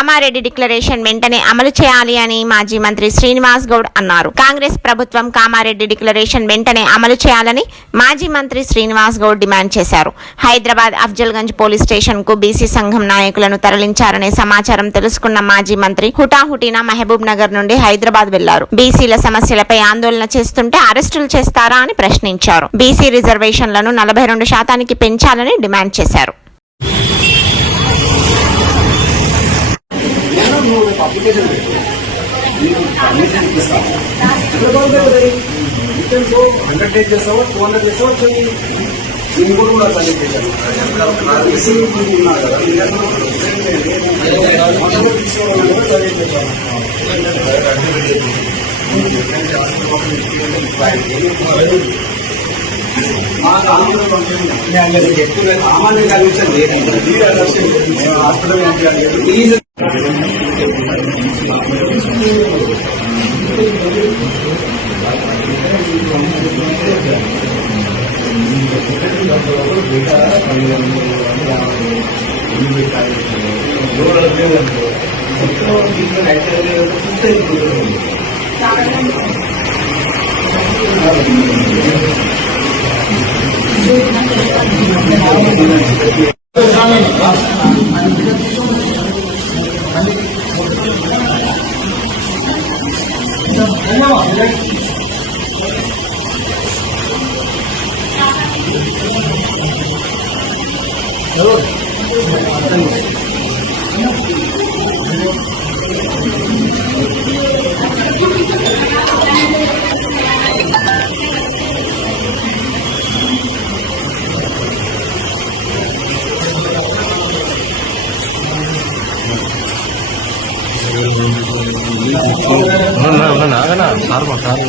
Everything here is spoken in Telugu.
కామారెడ్డి డిక్లరేషన్ వెంటనే అమలు చేయాలి అని మాజీ మంత్రి శ్రీనివాస్ గౌడ్ అన్నారు. కాంగ్రెస్ ప్రభుత్వం కామారెడ్డి డిక్లరేషన్ వెంటనే అమలు చేయాలని మాజీ మంత్రి శ్రీనివాస్ గౌడ్ డిమాండ్ చేశారు. హైదరాబాద్ అఫ్జల్గంజ్ పోలీస్ స్టేషన్కు బీసీ సంఘం నాయకులను తరలించారనే సమాచారం తెలుసుకున్న మాజీ మంత్రి హుటాహుటిన మహబూబ్ నగర్ నుండి హైదరాబాద్ వెళ్ళారు. బీసీల సమస్యలపై ఆందోళన చేస్తుంటే అరెస్టులు చేస్తారా అని ప్రశ్నించారు. బీసీ రిజర్వేషన్లను నలభై రెండు శాతానికి పెంచాలని డిమాండ్ చేశారు. హండ్రెడ్ చేస్తావా టూ హండ్రెడ్ చేస్తావా చెయ్యి నేను కూడా కూడా సబ్మిట్ చేశాను నాకు తెలిసి ఇప్పుడు ఉన్నారు కదా మొదలు తీసుకోవాలని కూడా సబ్మిట్ చేశాను. మా ఆందోళన పంపింది. నేను అది చెప్తున్నా, సామాన్య కలిగించండి లేదంటే మీరు అడగచ్చు. నేను హాస్పిటల్ పంపించాలి ప్లీజ్ నాగనా Hello. Naganna சார்பா சார்